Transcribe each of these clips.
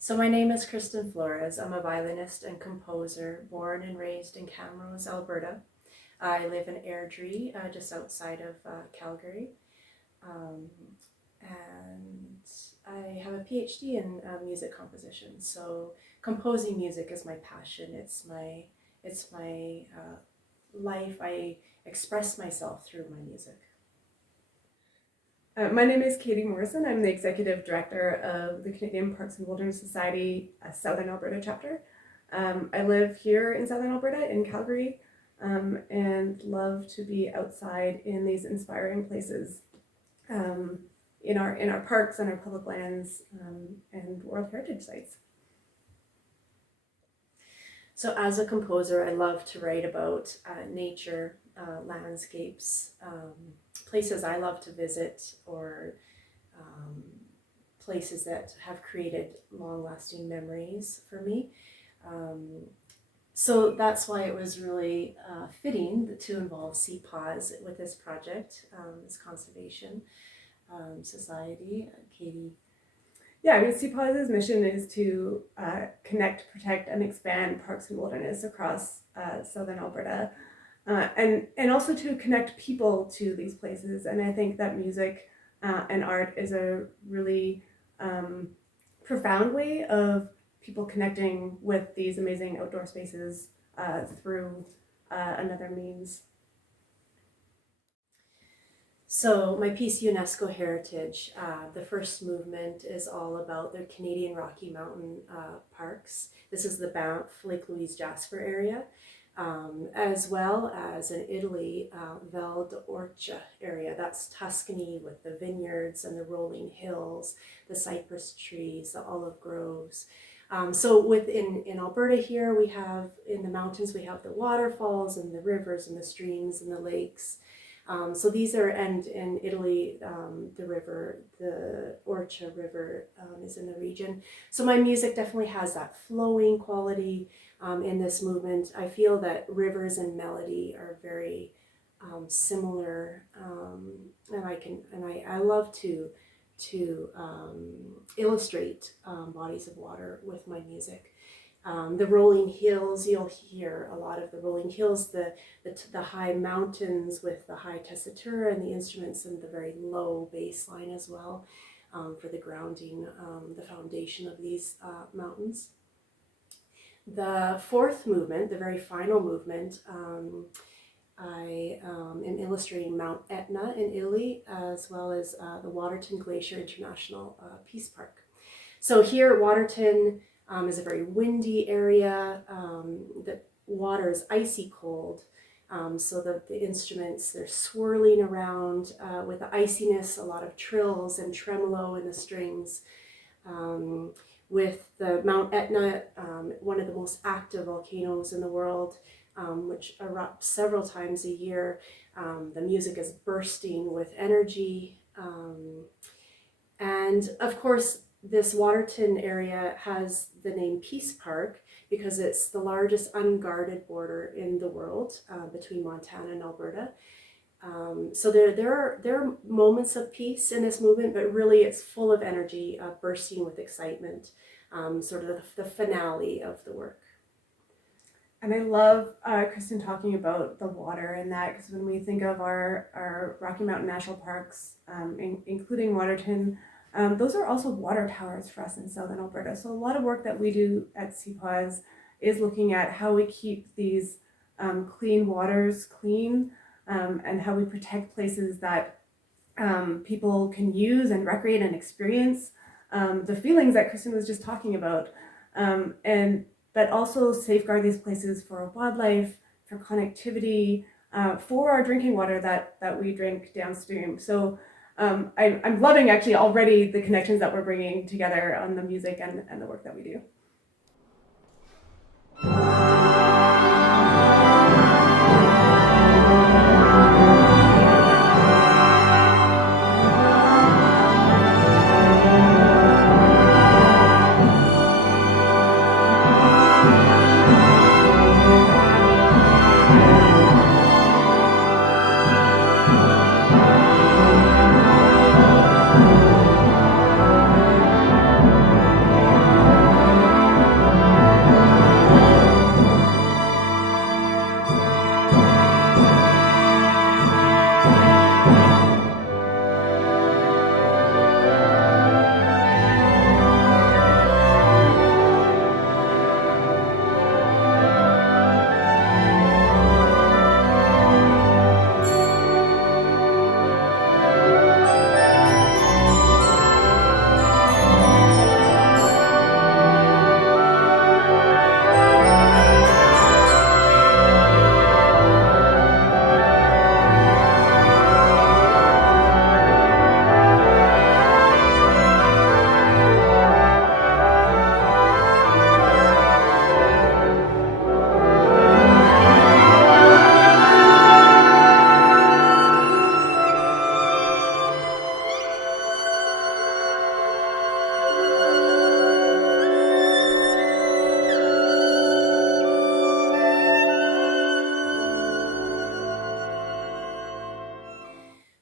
So my name is Kristin Flores. I'm a violinist and composer, born and raised in Camrose, Alberta. I live in Airdrie, just outside of Calgary. Um, and I have a PhD in music composition. So composing music is my passion. It's my life. I express myself through my music. My name is Katie Morrison. I'm the Executive Director of the Canadian Parks and Wilderness Society Southern Alberta chapter. I live here in Southern Alberta in Calgary and love to be outside in these inspiring places in our parks and our public lands and World Heritage sites. So as a composer, I love to write about nature, landscapes, places I love to visit, or places that have created long-lasting memories for me. So that's why it was really fitting to involve CPAWS with this project, this conservation society. Katie. Yeah, I mean, CPAWS's mission is to connect, protect, and expand parks and wilderness across Southern Alberta, and also to connect people to these places. And I think that music and art is a really profound way of people connecting with these amazing outdoor spaces through another means. So my piece, UNESCO Heritage, the first movement is all about the Canadian Rocky Mountain parks. This is the Banff, Lake Louise, Jasper area, as well as in Italy, Val d'Orcia area. That's Tuscany with the vineyards and the rolling hills, the cypress trees, the olive groves. So in Alberta here, we have, in the mountains, we have the waterfalls and the rivers and the streams and the lakes. So these are, and in Italy, the river, the Orcia River is in the region. So my music definitely has that flowing quality in this movement. I feel that rivers and melody are very similar, and I love to illustrate bodies of water with my music. The rolling hills, you'll hear a lot of the rolling hills, the high mountains with the high tessitura and the instruments, and the very low bass line as well for the grounding, the foundation of these mountains. The fourth movement, the very final movement, I am illustrating Mount Etna in Italy, as well as the Waterton Glacier International Peace Park. So here, Waterton is a very windy area. The water is icy cold, so the instruments, they're swirling around with the iciness, a lot of trills and tremolo in the strings. With the Mount Etna, one of the most active volcanoes in the world, which erupts several times a year, the music is bursting with energy. And of course, this Waterton area has the name Peace Park because it's the largest unguarded border in the world between Montana and Alberta. So there are moments of peace in this movement, but really it's full of energy, bursting with excitement, sort of the finale of the work. And I love Kristin talking about the water and that, because when we think of our Rocky Mountain National Parks, including Waterton, those are also water towers for us in Southern Alberta. So a lot of work that we do at CPAWS is looking at how we keep these clean waters clean, and how we protect places that people can use and recreate and experience the feelings that Kristin was just talking about, but also safeguard these places for wildlife, for connectivity, for our drinking water that we drink downstream. So I'm loving actually already the connections that we're bringing together on the music and the work that we do.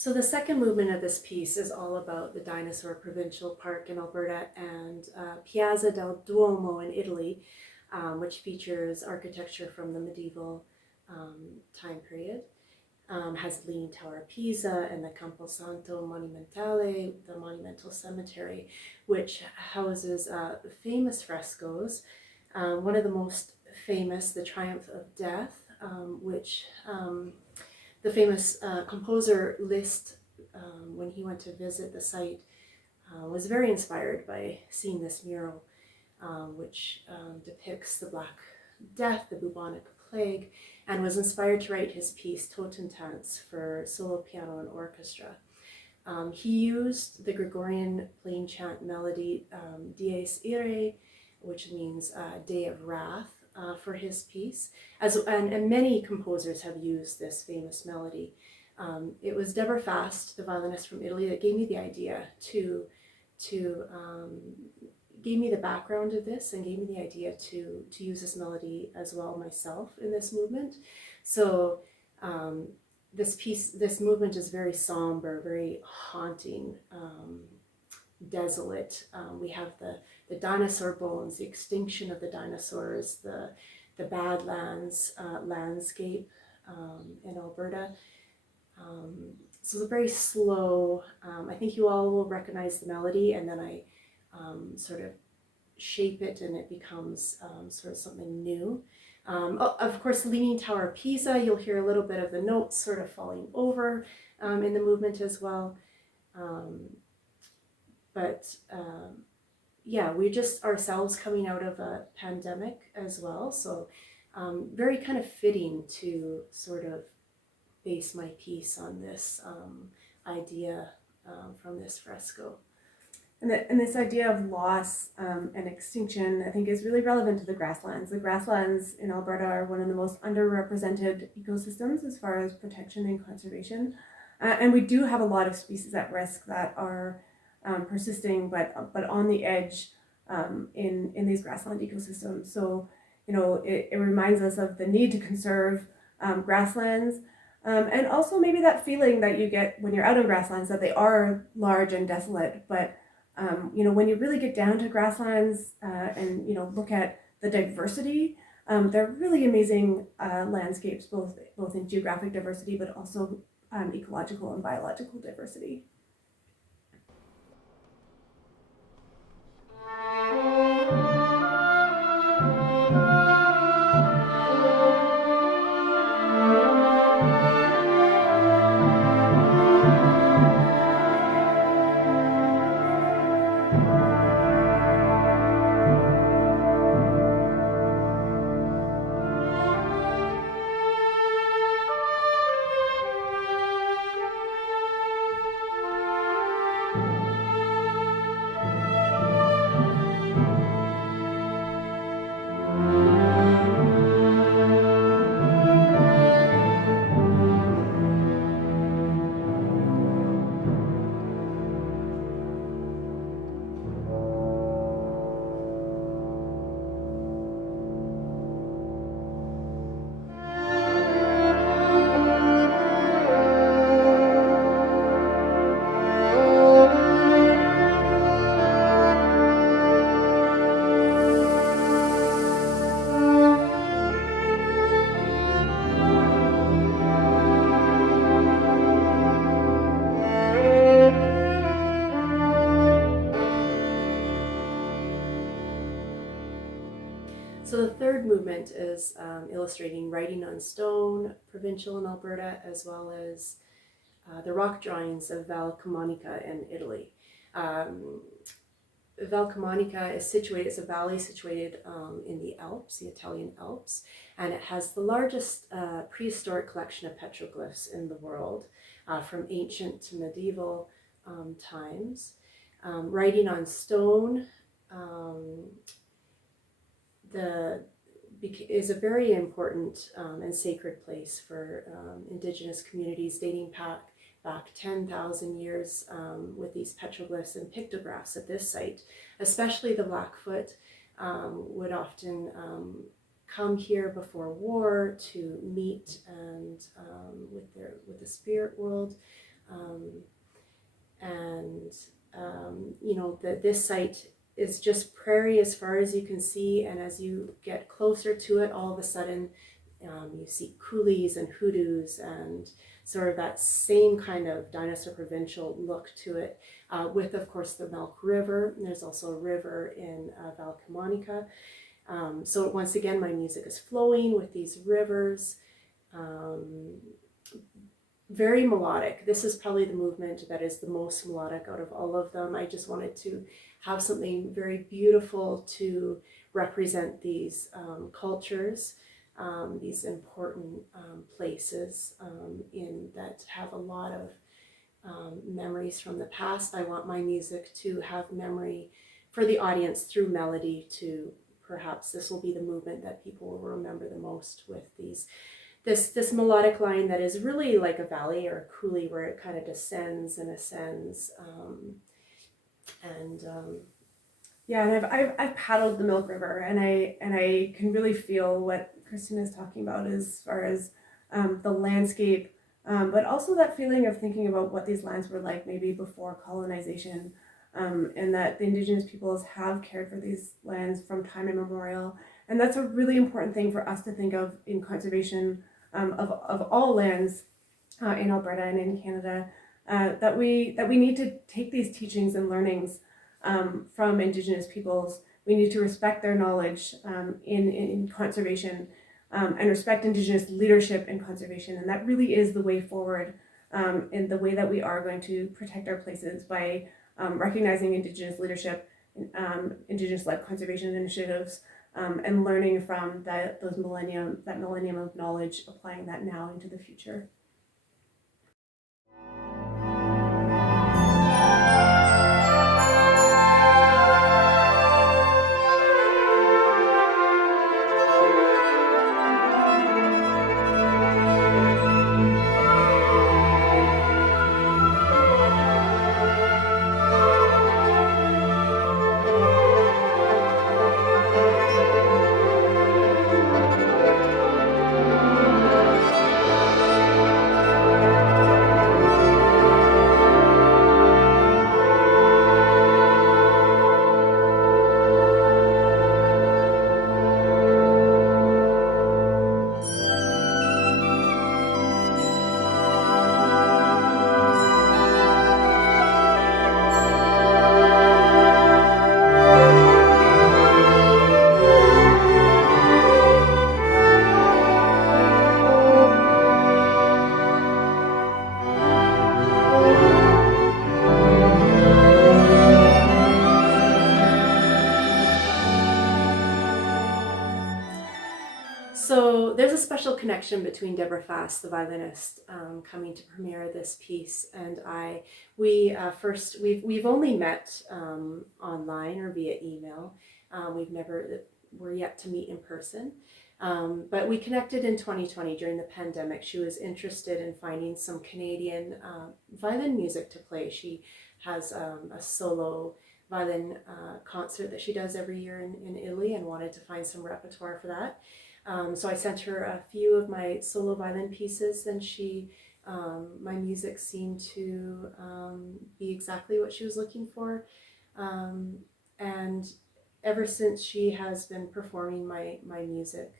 So the second movement of this piece is all about the Dinosaur Provincial Park in Alberta and Piazza del Duomo in Italy, which features architecture from the medieval time period. Has the Leaning Tower of Pisa and the Camposanto Monumentale, the monumental cemetery, which houses famous frescoes. One of the most famous, the Triumph of Death, which the famous composer Liszt, when he went to visit the site, was very inspired by seeing this mural, which depicts the Black Death, the bubonic plague, and was inspired to write his piece Totentanz for solo piano and orchestra. He used the Gregorian plain chant melody Dies Irae, which means Day of Wrath, for his piece, and many composers have used this famous melody. It was Debra Fast, the violinist from Italy, that gave me the idea gave me the background of this and gave me the idea to use this melody as well myself in this movement. So this movement is very somber, very haunting, desolate. We have the dinosaur bones, the extinction of the dinosaurs, the Badlands landscape in Alberta. So it's a very slow, I think you all will recognize the melody, and then I sort of shape it and it becomes sort of something new. Of course, the Leaning Tower of Pisa, you'll hear a little bit of the notes sort of falling over in the movement as well. Yeah, we just ourselves coming out of a pandemic as well. So very kind of fitting to sort of base my piece on this idea from this fresco. And this idea of loss and extinction, I think, is really relevant to the grasslands. The grasslands in Alberta are one of the most underrepresented ecosystems as far as protection and conservation. And we do have a lot of species at risk that are persisting, but on the edge in these grassland ecosystems. So, it reminds us of the need to conserve grasslands. And also maybe that feeling that you get when you're out on grasslands that they are large and desolate, but when you really get down to grasslands and look at the diversity, they're really amazing landscapes, both in geographic diversity, but also ecological and biological diversity. So the third movement is illustrating writing on stone, provincial in Alberta, as well as the rock drawings of Val Camonica in Italy. Val Camonica is situated, it's a valley situated in the Alps, the Italian Alps, and it has the largest prehistoric collection of petroglyphs in the world, from ancient to medieval times. Writing on stone is a very important and sacred place for Indigenous communities dating back 10,000 years with these petroglyphs and pictographs at this site. Especially the Blackfoot would often come here before war to meet and with the spirit world. And this site is just prairie as far as you can see, and as you get closer to it, all of a sudden you see coulees and hoodoos and sort of that same kind of dinosaur provincial look to it, with of course the Milk River. And there's also a river in Valcamonica. So once again, my music is flowing with these rivers. Very melodic. This is probably the movement that is the most melodic out of all of them. I just wanted to have something very beautiful to represent these cultures, these important places in that have a lot of memories from the past. I want my music to have memory for the audience through melody. To perhaps this will be the movement that people will remember the most, with this melodic line that is really like a valley or a coulee, where it kind of descends and ascends. Yeah, and I've paddled the Milk River, and I can really feel what Kristin is talking about as far as the landscape, but also that feeling of thinking about what these lands were like maybe before colonization, and that the Indigenous peoples have cared for these lands from time immemorial. And that's a really important thing for us to think of in conservation of all lands in Alberta and in Canada, that we need to take these teachings and learnings from Indigenous peoples. We need to respect their knowledge in conservation, and respect Indigenous leadership in conservation. And that really is the way forward, in the way that we are going to protect our places, by recognizing Indigenous leadership, Indigenous-led conservation initiatives, and learning from that millennium of knowledge, applying that now into the future. So there's a special connection between Debra Fast, the violinist, coming to premiere this piece, and I. We've only met online or via email. We're yet to meet in person. But we connected in 2020 during the pandemic. She was interested in finding some Canadian violin music to play. She has a solo violin concert that she does every year in Italy, and wanted to find some repertoire for that. So I sent her a few of my solo violin pieces, and my music seemed to be exactly what she was looking for. And ever since, she has been performing my music